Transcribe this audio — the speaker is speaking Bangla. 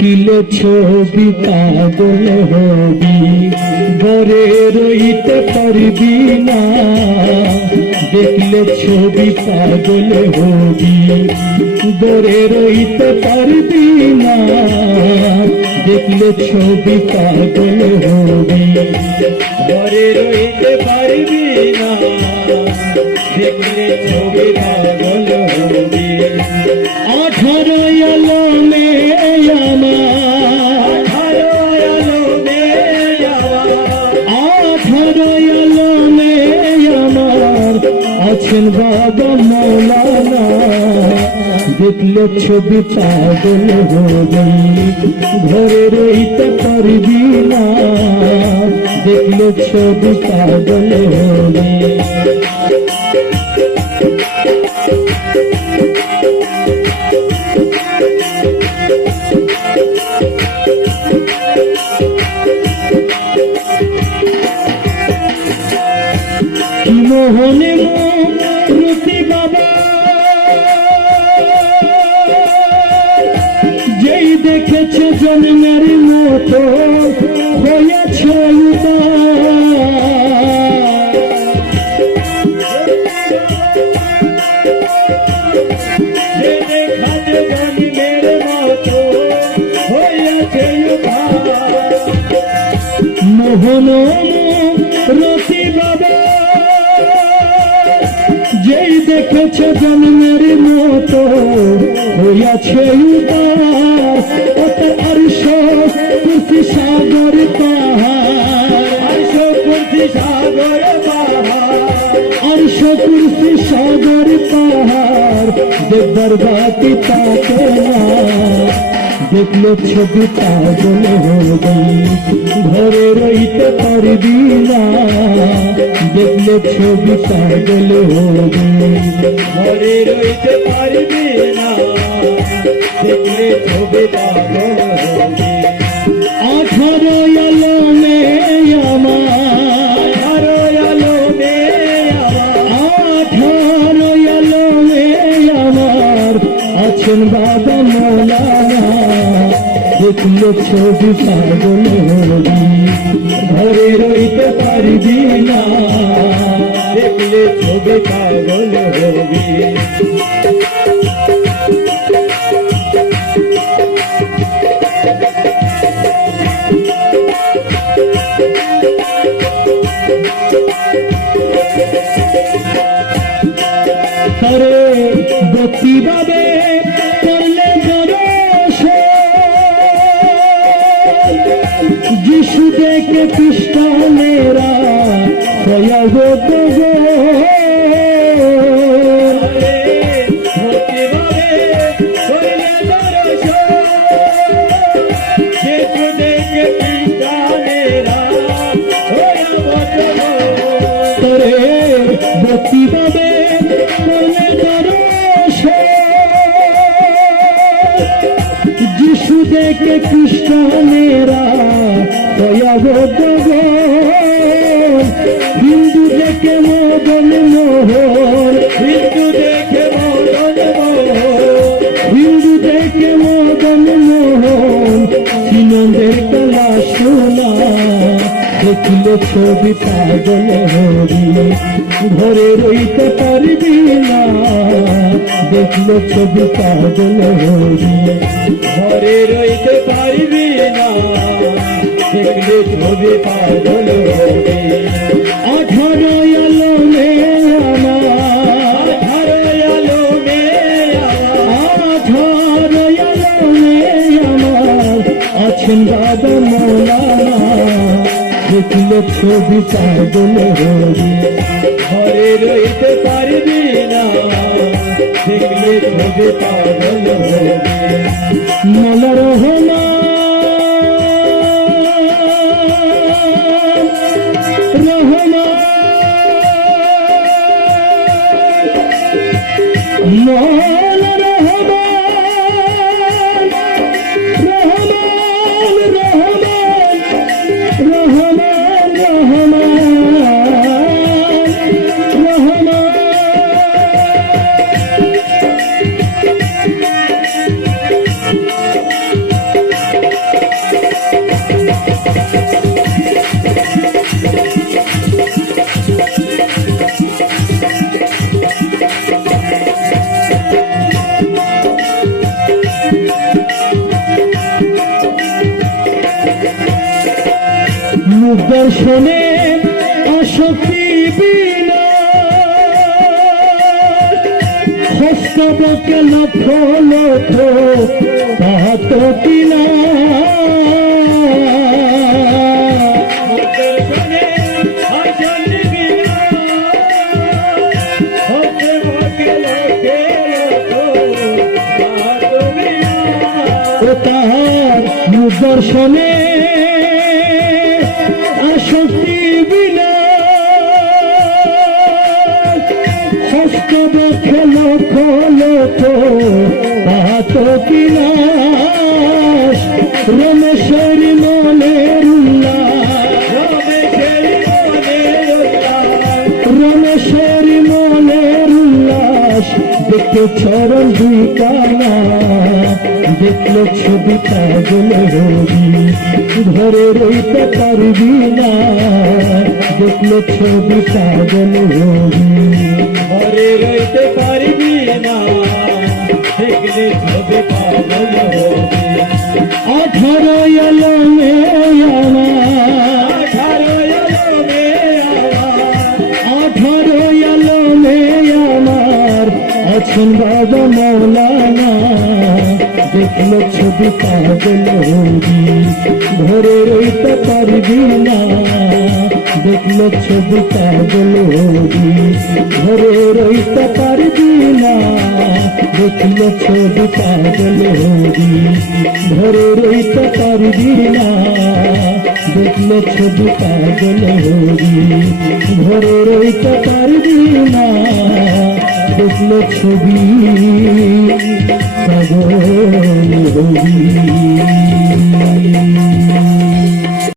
দেখিলে ছবি পাগল হবি, ঘরে রইতে পারবি না। দেখলে ছবি পাগল হবি, ঘরে রইতে পারবি না। দেখলে ছবি পাগল হবি, ঘরে রইতে পারবি না। দেখলে ছবি পাগল হবি। 18 এলো মে আমার, 18 এলো মে আমার, আছেন বাবা মৌলানা। দেখলে ছবি পাগল হবি, ঘরে রইতে পারবি না। দেখলে ছবি পাগল হবি। মোহনে রতি বাবা যেই দেখেছে জন্মের মতো হয়েছে মোহন রতি বাবা যেই দেখেছে জন্মের মতো হইয়াছে আরশ কুরসি সাগর পাহাড়, আরশ কুরসি সাগর পাহাড়, আরশ কুরসি সাগর পাহাড়। দেখবার বাকি তাকে না। দেখলে ছবি পাগল হবি, ঘরে রইতে পারবি না। দেখলে ছবি পাগল হবি, ঘরে রইতে পারবি না। দেখলে ছবি পাগল হবি। 18 এলো মে আমার, 18 এলো মে আমার, 18 এলো মে আমার, আছেন বাবা মৌলানা। দেখলে ছবি পাগল হবি, ঘরে রইতে পারবি না। দেখলে ছবি পাগল হবি। আরে বতি বাবে করলে যিশু দেখে খ্রিস্টানেরা কয়া হতো গো। বতি বাবে করলে যিশু দেখে খ্রিস্টানেরা কয়া হতো গো। হিন্দু দেখে মদন মোহন, হিন্দু দেখে মদন মোহন, হিন্দু দেখে মদন মোহন, সিনন্দের কলা শোনা। দেখলে ছবি পাগল হবি, ঘরে রইতে পারবি না। দেখলে ছবি পাগল হবি, ঘরে রইতে পারবি না। দেখলে ছবি পাগল হবি। 18 এলো মে আমার, 18 এলো মে আমার, 18 এলো মে আমার, আছেন বাবা মৌলানা। দেখলে ছবি পাগল হবি, ঘরে রইতে পারবি না। দেখলে ছবি পাগল হবি। মৌলা রহমান, রহমান, মৌলা রহমান, রহমান, রহমান, রহমান। রূপ দর্শনে আসক্তি বিনা হস্তবকে লক্ষ লক্ষ তাহাত কিনা তাহার রূপ দর্শনে আসক্তি বিনা হস্তবক্ষে লক্ষ লক্ষ তাহাত কিনাশ রমেশ্বরী মনের রমেশ্বরী মনের উল্লাস দেখতে চরণ দুইটানা দেখলো ছবি পাগল হবি ঘরে রইতে পারবি না দেখলো ছবি পাগল হবি ঘরে রইতে পারবি না দেখলে ছবি পাগল হবি 18 এলো মে আমার 18 এলো মে আমার আছেন বাবা মৌলানা দেখলো ছবি পাগল হবি ঘরে রইতে পারবি না দেখলো ছবি পাগল হবি ঘরে রইতে পারবি না দেখলো ছবি পাগল হবি ঘরে রইতে পারবি না দেখলো ছবি পাগল হবি ঘরে রইতে পারবি না দেখলো ছবি পাগল হবি